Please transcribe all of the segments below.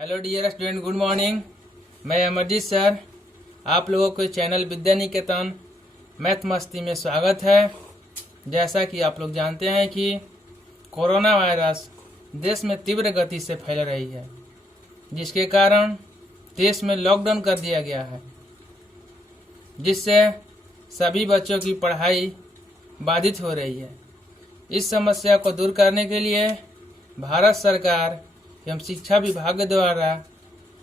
Hello dear student, good morning. मैं Amarjeet sir, आप लोगों को चैनल विद्या निकेतन मैथ मस्ती में स्वागत है। जैसा कि आप लोग जानते हैं कि कोरोना वायरस देश में तीव्र गति से फैल रही है, जिसके कारण देश में लॉकडाउन कर दिया गया है, जिससे सभी बच्चों की पढ़ाई बाधित हो रही है। इस समस्या को दूर करने के लिए भारत सरकार एवं शिक्षा विभाग द्वारा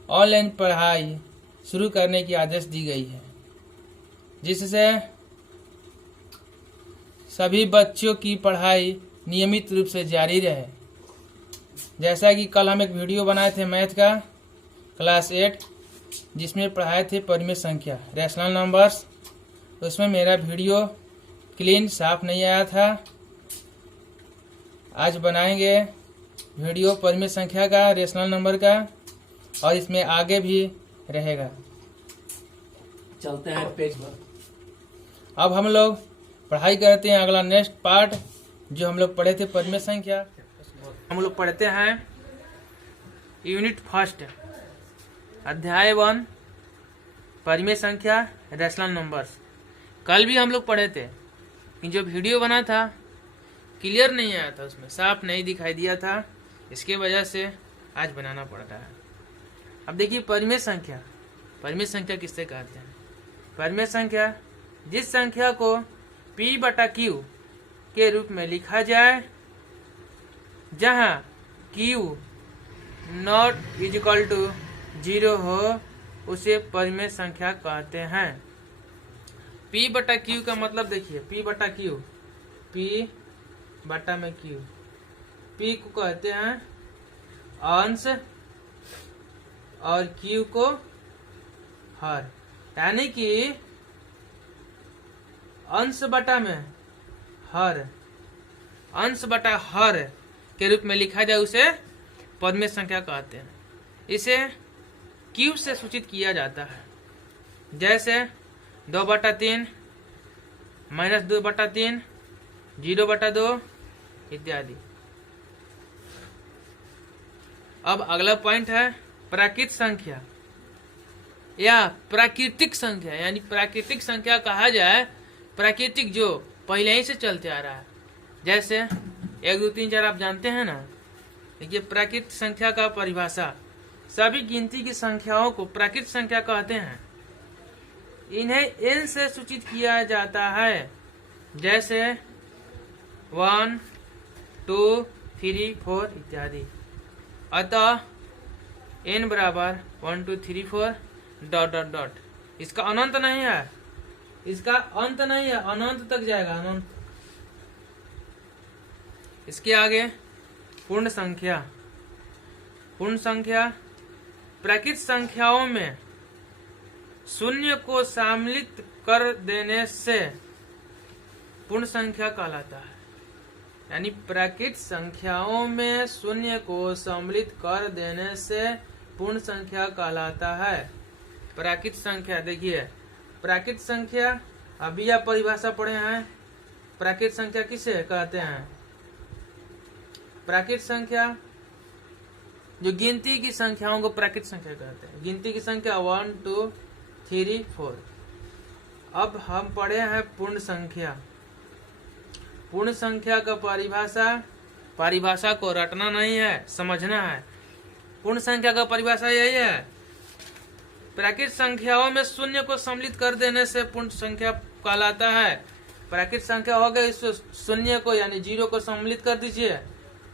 ऑनलाइन पढ़ाई शुरू करने की आदेश दी गई है, जिससे सभी बच्चों की पढ़ाई नियमित रूप से जारी रहे। जैसा कि कल हम एक वीडियो बनाए थे मैथ का क्लास 8, जिसमें पढ़ाए थे परिमेय संख्या रैशनल नंबर्स। उसमें मेरा वीडियो क्लीन साफ नहीं आया था। आज बनाएंगे वीडियो परिमेय संख्या का, रेशनल नंबर का, और इसमें आगे भी रहेगा। चलते हैं पेज पर। अब हम लोग पढ़ाई करते हैं अगला नेक्स्ट पार्ट, जो हम लोग पढ़े थे परिमेय संख्या। हम लोग पढ़ते हैं यूनिट फर्स्ट, अध्याय 1, परिमेय संख्या रैशनल नंबर्स। कल भी हम लोग पढ़े थे कि जो वीडियो बना था क्लियर नहीं आया था, उसमें साफ नहीं दिखाई दिया था, इसके वजह से आज बनाना पड़ रहा है। अब देखिए परिमेय संख्या। परिमेय संख्या किससे कहते हैं? परिमेय संख्या जिस संख्या को P/Q के रूप में लिखा जाए, जहां Q नॉट इक्वल टू 0 हो, उसे परिमेय संख्या कहते हैं। P/Q का मतलब देखिए, P/Q, P/Q, P को कहते हैं अंश और Q को हर, यानी कि अंश बटा में हर, अंश बटा हर के रूप में लिखा जाए, उसे परिमेय संख्या कहते हैं। इसे Q से सूचित किया जाता है, जैसे 2/3, -2/3, 0/2 इत्यादि। अब अगला पॉइंट है प्राकृत संख्या या प्राकृतिक संख्या, यानी प्राकृतिक संख्या कहा जाए प्राकृतिक जो पहले ही से चलते आ रहा है। जैसे 1, 2, 3, 4 आप जानते हैं ना। देखिए प्राकृत संख्या का परिभाषा, सभी गिनती की संख्याओं को प्राकृत संख्या कहते हैं। इन्हें n से सूचित किया जाता है, जैसे 1, 2, 3, 4 इत्यादि। अतः n बराबर 1, 2, 3, 4 ... इसका अनंत नहीं है, इसका अंत नहीं है, अनंत तक जाएगा, अनंत। इसके आगे पूर्ण संख्या। पूर्ण संख्या प्राकृत संख्याओं में शून्य को सम्मिलित कर देने से पूर्ण संख्या कहलाता है। यानी प्राकृत संख्याओं में शून्य को सम्मिलित कर देने से पूर्ण संख्या कहलाता है। प्राकृत संख्या देखिए, प्राकृत संख्या अभी आप परिभाषा पढ़े हैं। प्राकृत संख्या किसे कहते हैं? प्राकृत संख्या जो गिनती की संख्याओं को प्राकृत संख्या कहते हैं। गिनती की संख्या 1, 2, 3, 4। अब हम पढ़े हैं पूर्ण संख्या। पूर्ण संख्या का परिभाषा को रटना नहीं है, समझना है। पूर्ण संख्या का परिभाषा यही है, प्राकृत संख्याओं में शून्य को सम्मिलित कर देने से पूर्ण संख्या कहलाता है। प्राकृत संख्या हो गई, इस शून्य को यानी 0 को सम्मिलित कर दीजिए,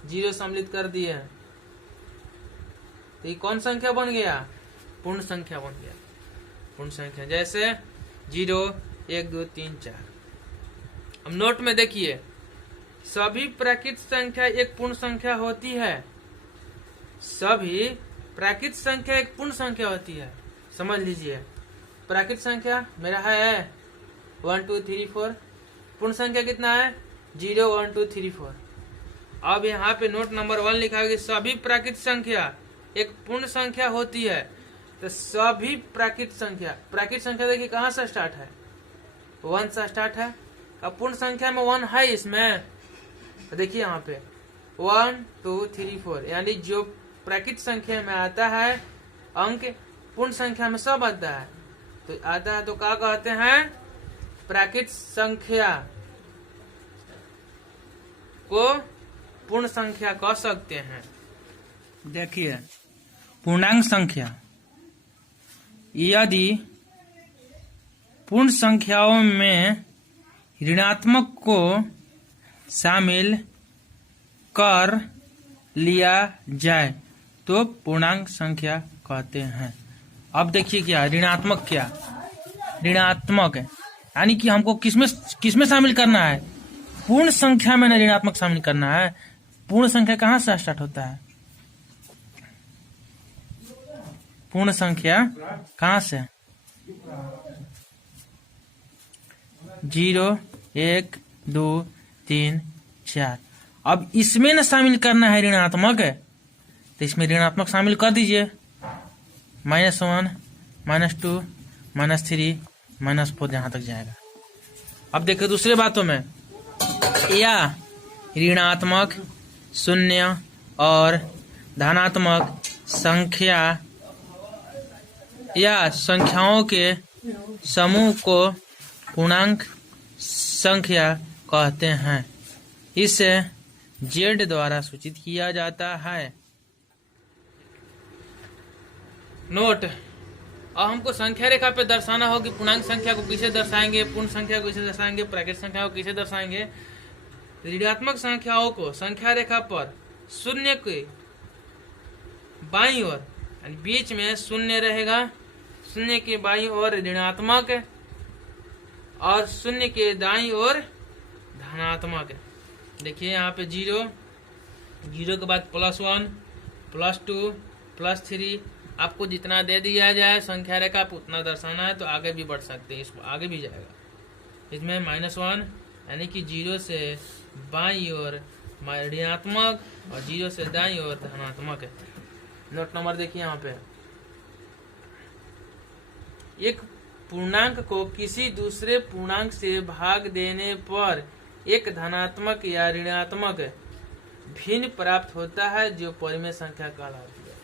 0 सम्मिलित कर दिए, तो ये कौन संख्या बन गया? पूर्ण संख्या बन गया। पूर्ण संख्या जैसे 0, 1, 2, 3, 4। अब नोट में देखिए, सभी प्राकृत संख्या एक पूर्ण संख्या होती है। सभी प्राकृत संख्या एक पूर्ण संख्या होती है, समझ लीजिए। प्राकृत संख्या मेरा है 1, 2, 3, 4। पूर्ण संख्या कितना है? 0, 1, 2, 3, 4। अब यहाँ पे नोट नंबर 1 लिखा है कि सभी प्राकृत संख्या एक पूर्ण संख्या होती है। तो सभी प्राकृत संख्या देखिए कहाँ से स्टार्ट है? 1 से स्टार्ट है। अब पूर्ण संख्या में 1 है इसमें, तो देखिए यहाँ पे 1, 2, 3, 4, यानी जो प्राकृत संख्या में आता है, अंक पूर्ण संख्या में सब आता है तो आता है, तो क्या कहते हैं? प्राकृत संख्या को पूर्ण संख्या कह सकते हैं। देखिए, पूर्णांक संख्या यदि पूर्ण संख्याओं में ऋणात्मक को शामिल कर लिया जाए तो पूर्णांक संख्या कहते हैं। अब देखिए क्या ऋणात्मक, क्या ऋणात्मक है, यानी कि हमको किसमें शामिल करना है? पूर्ण संख्या में ऋणात्मक शामिल करना है। पूर्ण संख्या कहाँ से स्टार्ट होता है? पूर्ण संख्या कहाँ से? 0, 1, 2, 3, 4। अब इसमें न शामिल करना है ऋणात्मक, तो इसमें ऋणात्मक शामिल कर दीजिए। -1, -2, -3, -4 यहाँ तक जाएगा। अब देखिए दूसरे बातों में, या ऋणात्मक, शून्य और धनात्मक संख्या या संख्याओं के समूह को पूर्णांक संख्या कहते हैं। इसे Z द्वारा सूचित किया जाता है। नोट, अब हमको संख्या रेखा पे दर्शाना हो कि पूर्णांक संख्या को किसे दर्शाएंगे, पूर्ण संख्या को किसे दर्शाएंगे, प्राकृत संख्या को किसे दर्शाएंगे। ऋणात्मक संख्याओं को संख्या रेखा पर शून्य के बाईं ओर, बीच में शून्य रहेगा, शून्य के बाईं ओर ऋणात्मक और शून्य के दाईं ओर धनात्मक। देखिए यहाँ पे 0, 0 के बाद +1, +2, +3। आपको जितना दे दिया जाए संख्या रेखा पे उतना दर्शाना है, तो आगे भी बढ़ सकते हैं, इसको आगे भी जाएगा। इसमें -1 यानी कि 0 से बाईं ओर ऋणात्मक और 0 से दाईं ओर धनात्मक है। नोट नंबर देखिए यहाँ पे, एक पूर्णांक को किसी दूसरे पूर्णांक से भाग देने पर एक धनात्मक या ऋणात्मक भिन्न प्राप्त होता है जो परिमेय संख्या कहलाती है।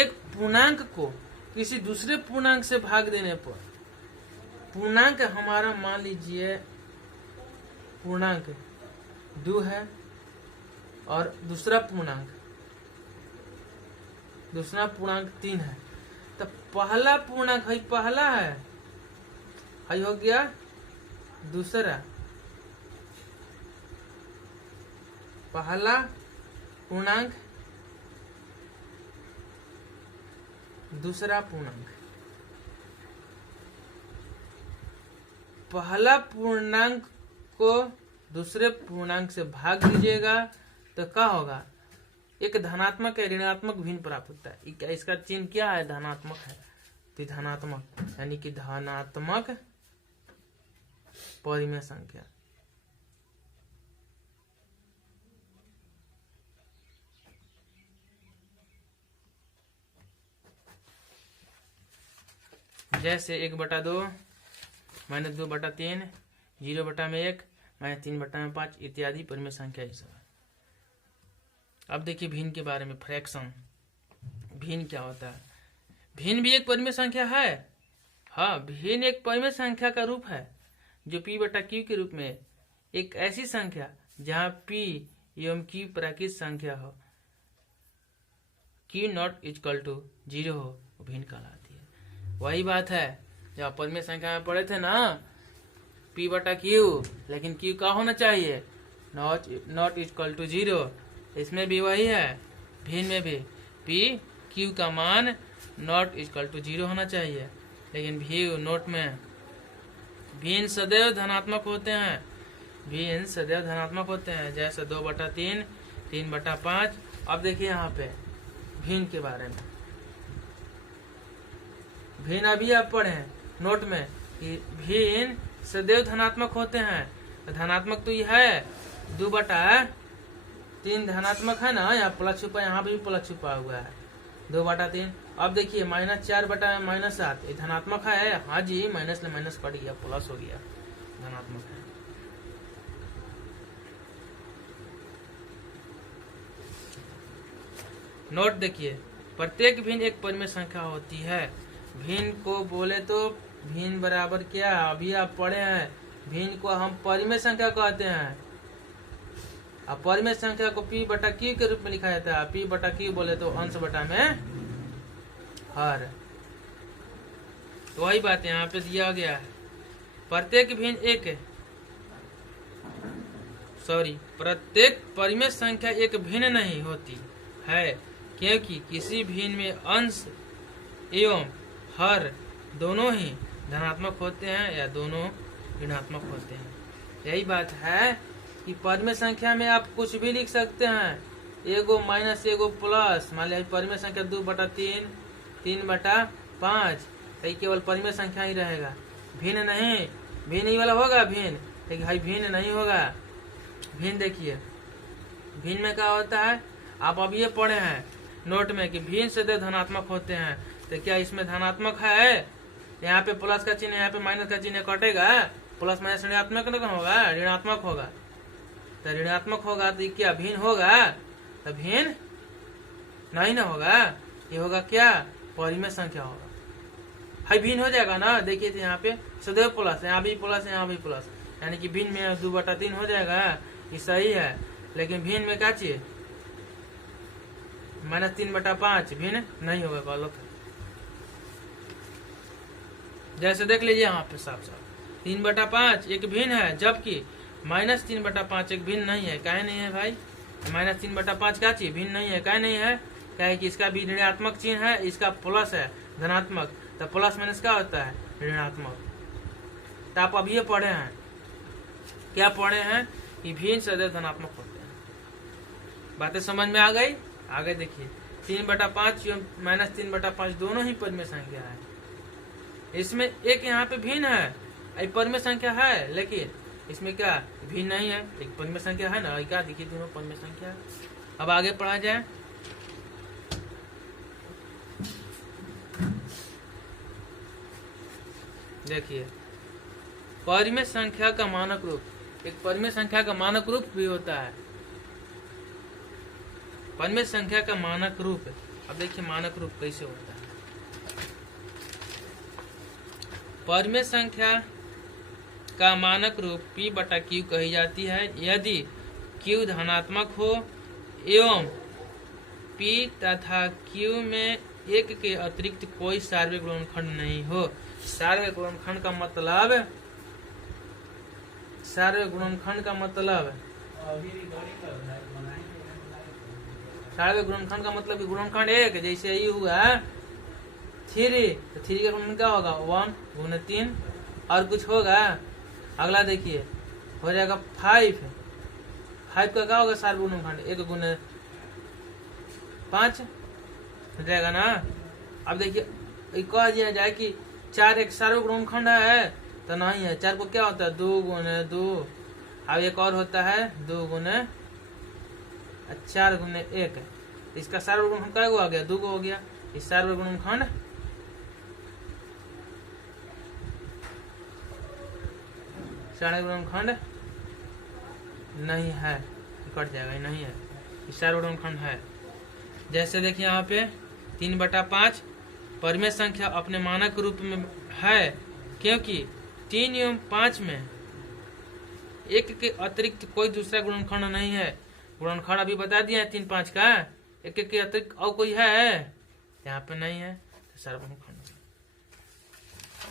एक पूर्णांक को किसी दूसरे पूर्णांक से भाग देने पर, पूर्णांक हमारा मान लीजिए पूर्णांक 2 है और दूसरा पूर्णांक 3 है, तो पहला पूर्णांक है, पहला है हो गया दूसरा, पहला पूर्णांक दूसरा पूर्णांक। पहला पूर्णांक को दूसरे पूर्णांक से भाग दीजिएगा तो क्या होगा? एक धनात्मक या ऋणात्मक भिन्न प्राप्त होता है। इसका चिन्ह क्या है? धनात्मक है, तो धनात्मक यानी कि धनात्मक परिमेय संख्या। जैसे 1/2, -2/3, 0/1, -3/5 इत्यादि परिमेय संख्या ही सब है। अब देखिए भिन्न के बारे में, फ्रैक्शन। भिन्न क्या होता है? भिन्न भी एक परिमेय संख्या है। हाँ, भिन्न एक परिमेय संख्या का रूप है जो P/Q के रूप में एक ऐसी संख्या जहाँ P एवं Q प्राकृत संख्या हो, Q ≠ 0 हो, वो भिन्न कहलाती है। वही बात है जब परिमेय संख्या में पढ़े थे ना, P/Q, लेकिन Q का होना चाहिए ≠ 0। इसमें भी वही है, भिन्न में भी P/Q का मान ≠ 0 होना चाहिए, लेकिन भी नोट में भिन्न सदैव धनात्मक होते हैं। भिन्न सदैव धनात्मक होते हैं, जैसे 2/3, 3/5। अब देखिए यहाँ पे भिन्न के बारे में, भिन्न अभी आप पढ़े नोट में कि भिन्न सदैव धनात्मक होते हैं। तो धनात्मक तो ये है 2/3 धनात्मक है ना, यहाँ प्लस छुपा, यहाँ भी प्लस छुपा हुआ है 2/3। अब देखिए -4/-7 ये धनात्मक है। हाँ जी, माइनस ले माइनस कट गया, प्लस हो गया, धनात्मक है। नोट देखिए, प्रत्येक भिन्न एक परिमेय संख्या होती है। भिन्न को बोले तो भिन्न बराबर क्या, अभी आप पढ़े हैं, भिन्न को हम परिमेय संख्या कहते हैं। अब परिमेय संख्या को P बटा Q के रूप में लिखा जाता है। P बटा Q बोले तो अंश बटा में हर, तो वही बात यहाँ पे दिया गया है। प्रत्येक परिमेय संख्या एक भिन्न नहीं होती है, क्योंकि किसी भिन्न में अंश एवं हर दोनों ही धनात्मक होते हैं या दोनों ऋणात्मक होते हैं। यही बात है कि परिमेय संख्या में आप कुछ भी लिख सकते हैं, एगो माइनस एगो प्लस। मान लिया परिमेय संख्या 2/3, 3/5, तो केवल परिमेय संख्या ही रहेगा, भिन्न नहीं। भिन्न ही वाला होगा भिन्न, लेकिन भाई भिन्न नहीं होगा। भिन्न देखिए, भिन्न में क्या होता है, आप अब ये पढ़े हैं नोट में कि भिन्न सदैव धनात्मक होते हैं। तो क्या इसमें धनात्मक है? यहाँ पे प्लस का चिन्ह, यहाँ पे माइनस का चिन्ह कटेगा, प्लस माइनस ऋणात्मक नहीं होगा, ऋणात्मक होगा। तो ऋणात्मक होगा तो क्या भिन्न होगा? तो भिन्न नहीं ना होगा, ये होगा क्या, परिमेय संख्या होगा। हाई भिन्न हो जाएगा ना। देखिए तो यहाँ पे सदैव प्लस, यहाँ भी प्लस, यहाँ भी प्लस, यानी कि भिन्न में 2/3 हो जाएगा, ये सही है। लेकिन भिन्न में क्या चाहिए, -3/5 भिन्न नहीं होगा, गलत है। जैसे देख लीजिए यहाँ पे साफ साफ 3/5 एक भिन्न है, जबकि -3/5 एक भिन्न नहीं है। काहे नहीं है भाई? -3/5 क्या चीज भिन्न नहीं है? काहे नहीं है? क्या है कि इसका भी ऋणात्मक चिन्ह है, इसका प्लस है धनात्मक, तो प्लस माइनस क्या होता है, ऋणात्मक। तो आप अब ये पढ़े हैं, क्या पढ़े हैं कि भिन्न सदैव धनात्मक होते हैं। बातें समझ में आ गई? आगे देखिए, 3/5 -3/5 दोनों ही परिमेय संख्या है। इसमें एक यहाँ पे भिन्न है, परिमेय संख्या है, लेकिन इसमें क्या भिन्न नहीं है, एक परिमेय संख्या है ना, क्या देखिए दोनों परिमेय संख्या है। अब आगे पढ़ा जाए, देखिए परिमेय संख्या का मानक रूप, एक परिमेय संख्या का मानक रूप भी होता है। परिमेय संख्या का मानक रूप, अब देखिए मानक रूप कैसे होता है। परिमेय संख्या का मानक रूप P/Q कही जाती है यदि Q धनात्मक हो एवं P तथा Q में एक के अतिरिक्त कोई सार्वत्रिक गुणनखंड नहीं हो। सार्वत्रिक गुणनखंड का मतलब, सार्वत्रिक गुणनखंड का मतलब, सार्वत्रिक गुणनखंड का मतलब कि गुणनखंड एक, जैसे ये हुआ 3, तो 3 का गुणनखंड क्या होगा, 1 × 3, और कुछ होगा। अगला देखिए हो जाएगा 5 का क्या होगा सार्वत्रिक गुणनखंड, 1 × 5 हो जाएगा ना। अब देखिए कह दिया जाए कि 4 एक सार्वत्रिक गुणनखंड है, तो नहीं है। 4 को क्या होता है, 2 × 2। अब एक और होता है 2 × 4 × 1, इसका सार्वत्रिक गुणनखंड क्या हो गया, 2 हो गया। इस सार्वत्रिक गुणनखंड गुणनखंड नहीं है, कट जाएगा, नहीं है, इस सार्वत्रिक गुणनखंड है। जैसे देखिए यहाँ पे 3/5 परिमेय संख्या अपने मानक रूप में है, क्योंकि 3 एवं 5 में एक के अतिरिक्त कोई दूसरा गुणनखंड नहीं है। गुणनखंड अभी बता दिया है 3, 5 का, एक के अतिरिक्त और कोई है, यहाँ पे नहीं है, तो सार्वत्रिक गुणनखंड।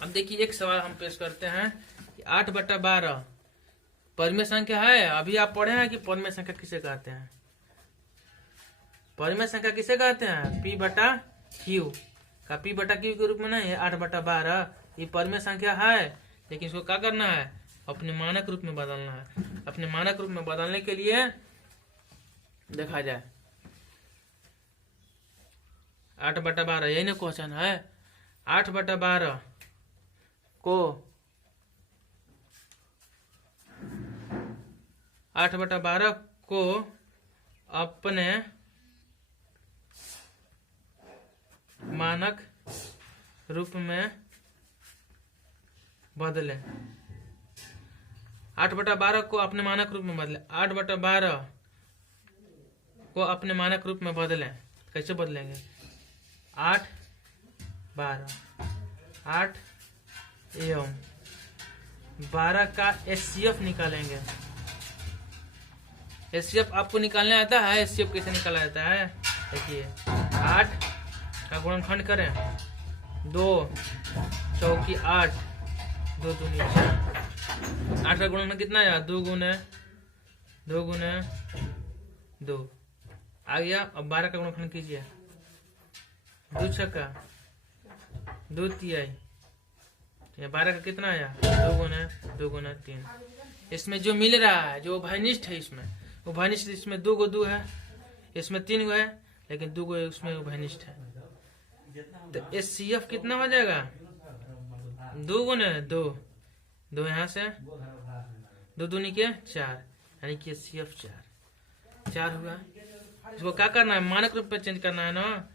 अब देखिए एक सवाल हम पेश करते हैं कि 8/12 परिमेय संख्या है। अभी आप पढ़े हैं कि परिमेय संख्या किसे कहते हैं, परिमेय संख्या किसे कहते हैं, P/Q का P/Q के रूप में नहीं है। 8/12 ये परिमेय संख्या है, लेकिन इसको क्या करना है, अपने मानक रूप में बदलना है। अपने मानक रूप में बदलने के लिए देखा जाए 8/12 यही ना क्वेश्चन है। 8/12 को 8/12 को अपने मानक रूप में बदले। 8/12 को अपने मानक रूप में बदले, 8/12 को अपने मानक रूप में बदले। कैसे बदलेंगे? 8 12 8 एवं 12 का एचसीएफ निकालेंगे। एचसीएफ आपको निकालने आता है? एचसीएफ कैसे निकाला जाता है? देखिए 8 का गुणनखंड करें, 2 चौकी 8, 2 दूनी 4। 8 का गुणनखंड कितना आया? 2 गुने 2 आ गया। अब 12 का गुणनखंड कीजिए, 2 छक्का 2 तिहाई, 12 का कितना आया? 2 गुना 3। इसमें जो मिल रहा है, जो उभयनिष्ठ है, इसमें उभयनिष्ठ, इसमें 2 गो 2 है, इसमें 3 गो है, लेकिन 2 गो उसमें उभयनिष्ठ है। तो एचसीएफ कितना हो जाएगा? 2 गुना 2 यहाँ से 2 दूनी के 4, यानी कि एचसीएफ 4 हुआ। इसको क्या करना है? मानक रूप में चेंज करना है ना।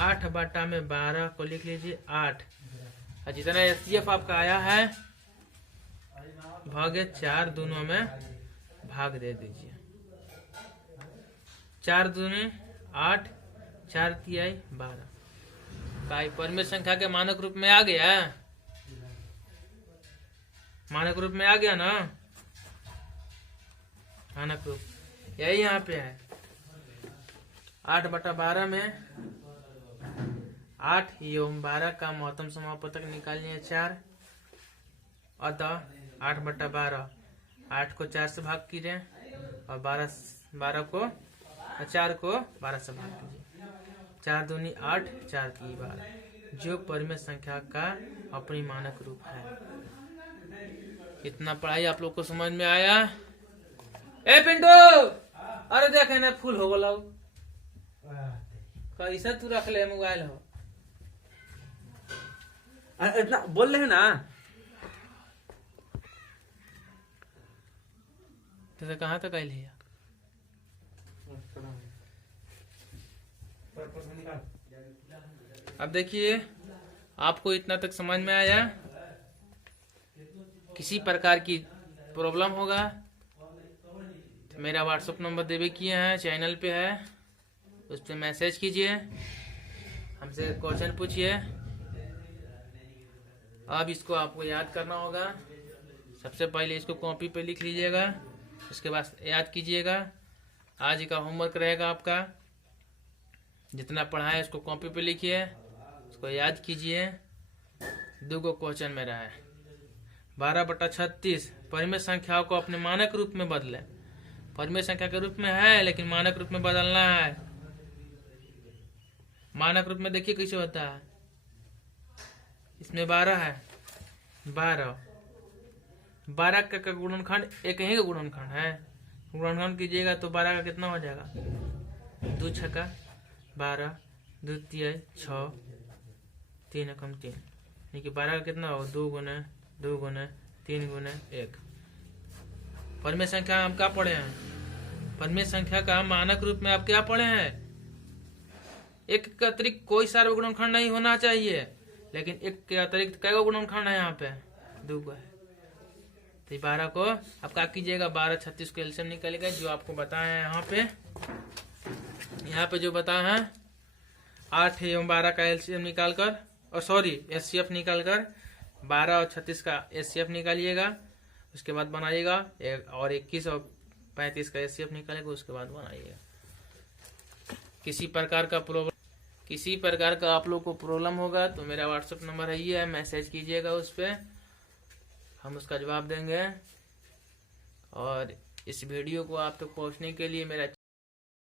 8 बटा में 12 को लिख लीजिए 8, और जितना एचसीएफ आपका आया है भागे 4, दोनों में भाग दे दीजिए। 4 दूनी 8, 4 तिहाई 12 का परिमेय संख्या के मानक रूप में आ गया। मानक रूप में आ गया ना। मानक रूप यही यहाँ पे है। 8 बटा 12 में 8 एवं 12 का महत्तम समापतक निकालनी है 4। अतः 8 बटा 12, 8 को 4 से भाग कीजिए और 12 को 4 को 12 से भाग कीजिए। 4 दूनी 8, 4 की 12, जो परिमेय संख्या का अपनी मानक रूप है। इतना पढ़ाई आप लोग को समझ में आया? ए पिंटू, अरे देखे ना फूल हो गला, कैसा तू रख ले मोबाइल हो? इतना बोल रहे ना। तो कहाँ तक आई लिया? अब देखिए, आपको इतना तक समझ में आया? किसी प्रकार की प्रॉब्लम होगा तो मेरा व्हाट्सएप नंबर देवे किए हैं, चैनल पे है, उस पर मैसेज कीजिए, हमसे क्वेश्चन पूछिए। अब इसको आपको याद करना होगा। सबसे पहले इसको कॉपी पे लिख लीजिएगा, उसके बाद याद कीजिएगा। आज का होमवर्क रहेगा आपका, जितना पढ़ा है उसको कॉपी पे लिखिए, उसको याद कीजिए। 2 गो क्वेश्चन मेरा है। 12 बटा 36 परिमेय संख्याओं को अपने मानक रूप में बदले। परिमेय संख्या के रूप में है, लेकिन मानक रूप में बदलना है। मानक रूप में देखिए कैसे होता है। इसमें 12 है, 12 का गुणनखंड एक ही का गुणनखंड है। गुणनखंड कीजिएगा तो 12 का कितना हो जाएगा? 2 छक्का 12, 2 तिहाई 6, 3 एकम 3, यानी कि 12 का कितना हो? 2 गुना 3 गुना 1। परिमेय संख्या हम क्या पढ़े हैं? परिमेय संख्या का मानक रूप में आप क्या पढ़े हैं? एक के अतिरिक्त कोई सार्वगुणनखंड नहीं होना चाहिए, लेकिन एक के अतिरिक्त कई गो गुणनखंड है यहाँ पे? 2 गो है। तो 12 को आप क्या कीजिएगा? 12 36 को एलसीएम निकालेगा, जो आपको बताया है यहाँ पे जो बताया है 8 एवं 12 का एलसीएम निकालकर, और एचसीएफ निकालकर 12 और 36 का एचसीएफ निकालिएगा। उसके बाद बनाइएगा और 21 और 35 का एचसीएफ निकालेगा, उसके बाद बनाइएगा। किसी प्रकार का आप लोग को प्रॉब्लम होगा तो मेरा व्हाट्सएप नंबर है ये है, मैसेज कीजिएगा, उस पर हम उसका जवाब देंगे। और इस वीडियो को आप तक पहुंचने के लिए मेरा